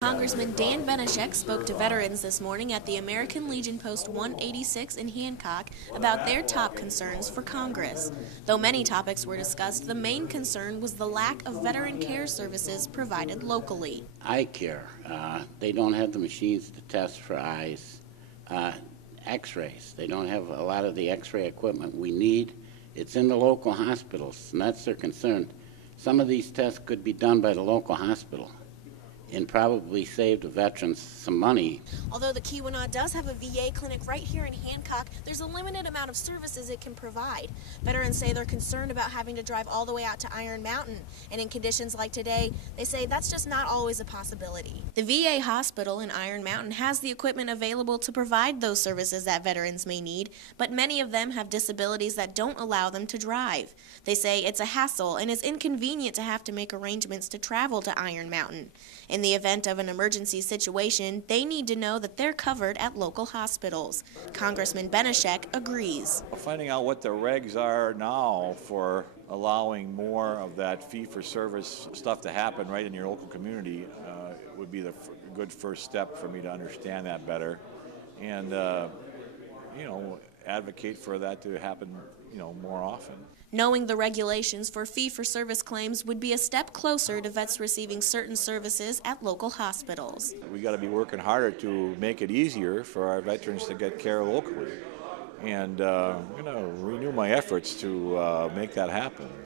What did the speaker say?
Congressman Benishek spoke to veterans this morning at the American Legion Post 186 in Hancock about their top concerns for Congress. Though many topics were discussed, the main concern was the lack of veteran care services provided locally. Eye care. They don't have the machines to test for eyes. X-rays. They don't have a lot of the X-ray equipment we need. It's in the local hospitals, and that's their concern. Some of these tests could be done by the local hospital and probably save the veterans some money. Although the Keweenaw does have a VA clinic right here in Hancock, there's a limited amount of services it can provide. Veterans say they're concerned about having to drive all the way out to Iron Mountain, and in conditions like today, they say that's just not always a possibility. The VA hospital in Iron Mountain has the equipment available to provide those services that veterans may need, but many of them have disabilities that don't allow them to drive. They say it's a hassle and is inconvenient to have to make arrangements to travel to Iron Mountain. In the event of an emergency situation, they need to know that they're covered at local hospitals. Congressman Benishek agrees. Finding out what the regs are now for allowing more of that fee-for-service stuff to happen right in your local community would be the good first step for me to understand that better and, advocate for that to happen, more often. Knowing the regulations for fee-for-service claims would be a step closer to vets receiving certain services at local hospitals. We got to be working harder to make it easier for our veterans to get care locally. And I'm going to renew my efforts to make that happen.